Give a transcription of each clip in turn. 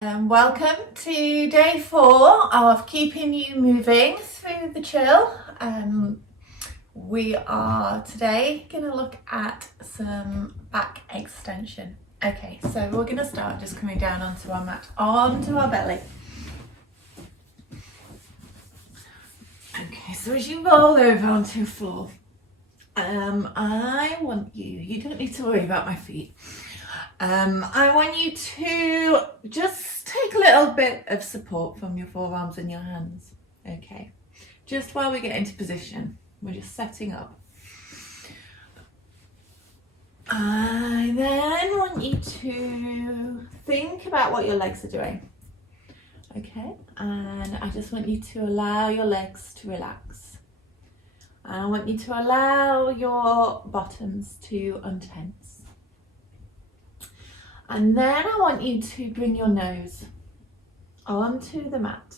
Welcome to day 4 of keeping you moving through the chill. We are today going to look at some back extension. Okay, so we're going to start just coming down onto our mat, onto our belly. Okay, so as you roll over onto the floor, I want you don't need to worry about my feet. I want you to just take a little bit of support from your forearms and your hands. Okay, just while we get into position, we're just setting up. I then want you to think about what your legs are doing. Okay, and I just want you to allow your legs to relax. I want you to allow your bottoms to untense. And then I want you to bring your nose onto the mat.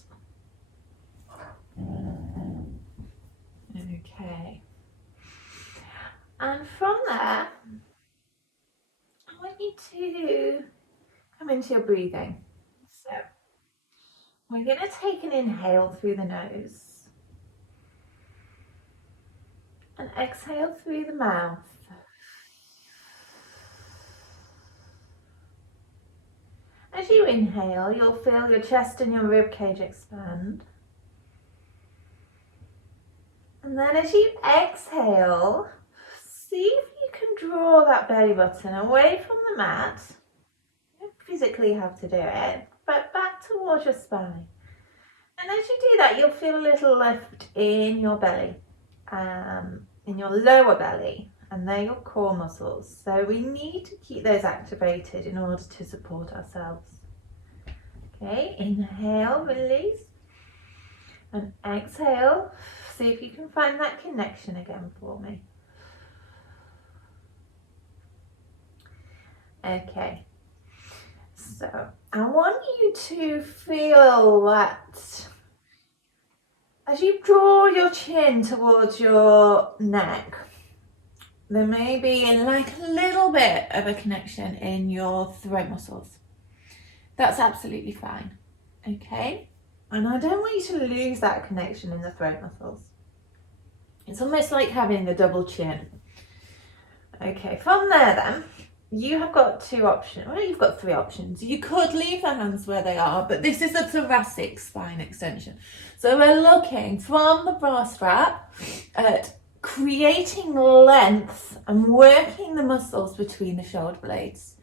Okay. And from there, I want you to come into your breathing. So we're going to take an inhale through the nose and exhale through the mouth. As you inhale, you'll feel your chest and your rib cage expand. And then as you exhale, see if you can draw that belly button away from the mat. You don't physically have to do it, but back towards your spine. And as you do that, you'll feel a little lift in your belly, in your lower belly, and they're your core muscles. So we need to keep those activated in order to support ourselves. Okay, inhale, release, and exhale. See if you can find that connection again for me. Okay, so I want you to feel that as you draw your chin towards your neck, there may be like a little bit of a connection in your throat muscles. That's absolutely fine, okay? And I don't want you to lose that connection in the throat muscles. It's almost like having a double chin. Okay, from there then, you have got 2 options. Well, you've got 3 options. You could leave the hands where they are, but this is a thoracic spine extension. So we're looking from the bra strap at creating length and working the muscles between the shoulder blades.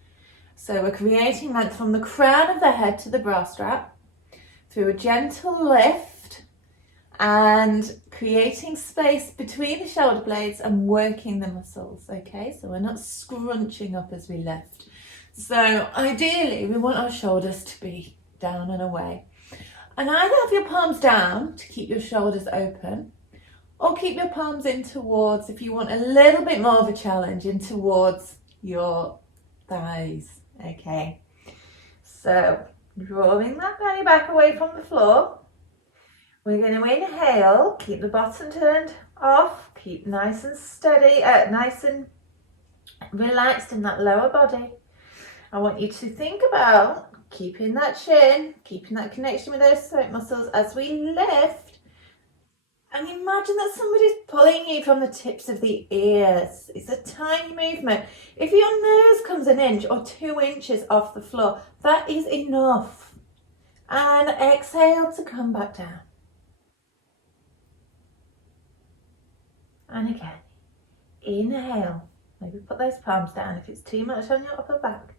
So we're creating length from the crown of the head to the bra strap through a gentle lift and creating space between the shoulder blades and working the muscles, okay? So we're not scrunching up as we lift. So ideally, we want our shoulders to be down and away. And either have your palms down to keep your shoulders open, or keep your palms in towards, if you want a little bit more of a challenge, in towards your thighs, okay? So drawing that belly back away from the floor. We're going to inhale, keep the bottom turned off, keep nice and steady, nice and relaxed in that lower body. I want you to think about keeping that chin, keeping that connection with those throat muscles as we lift. And imagine that somebody's pulling you from the tips of the ears. It's a tiny movement. If your nose comes an inch or 2 inches off the floor, that is enough. And exhale to come back down. And again, inhale. Maybe put those palms down if it's too much on your upper back.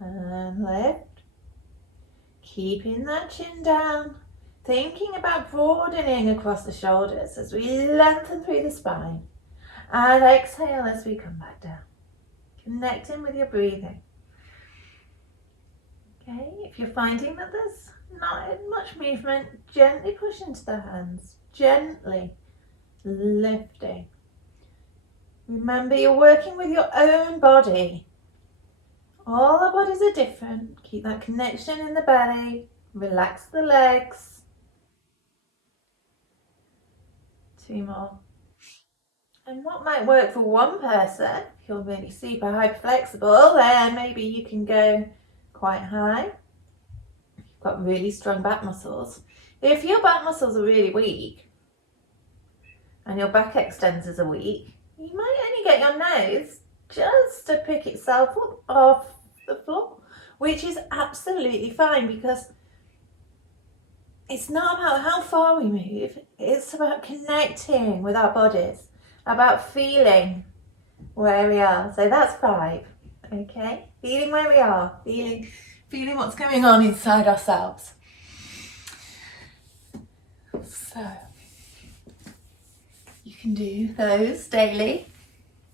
And lift. Keeping that chin down. Thinking about broadening across the shoulders as we lengthen through the spine. And exhale as we come back down. Connecting with your breathing. Okay, if you're finding that there's not much movement, gently push into the hands. Gently lifting. Remember, you're working with your own body. All our bodies are different. Keep that connection in the belly. Relax the legs. 2 more. And what might work for one person, if you're really super hyper flexible, then maybe you can go quite high. got really strong back muscles. If your back muscles are really weak and your back extensors are weak, you might only get your nose just to pick itself up off the floor, which is absolutely fine, because it's not about how far we move, it's about connecting with our bodies, about feeling where we are. So that's 5, okay? Feeling where we are, feeling what's going on inside ourselves. So you can do those daily,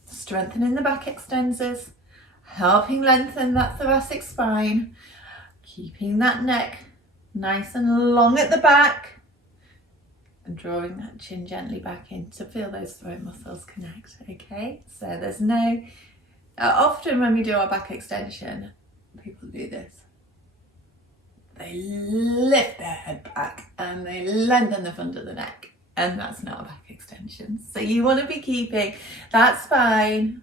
strengthening the back extensors, helping lengthen that thoracic spine, keeping that neck nice and long at the back, and drawing that chin gently back in to feel those throat muscles connect, okay? So there's no, often when we do our back extension, people do this. They lift their head back and they lengthen the front of the neck, and that's not a back extension. So you want to be keeping that spine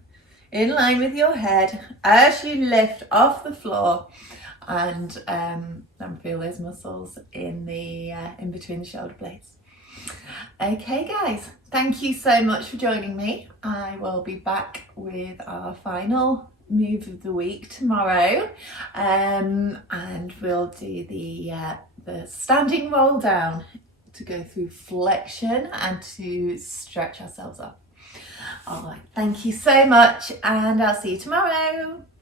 in line with your head as you lift off the floor, and feel those muscles in the in between the shoulder blades. Okay guys, thank you so much for joining me. I will be back with our final move of the week tomorrow, and we'll do the standing roll down to go through flexion and to stretch ourselves up. All right, thank you so much, and I'll see you tomorrow.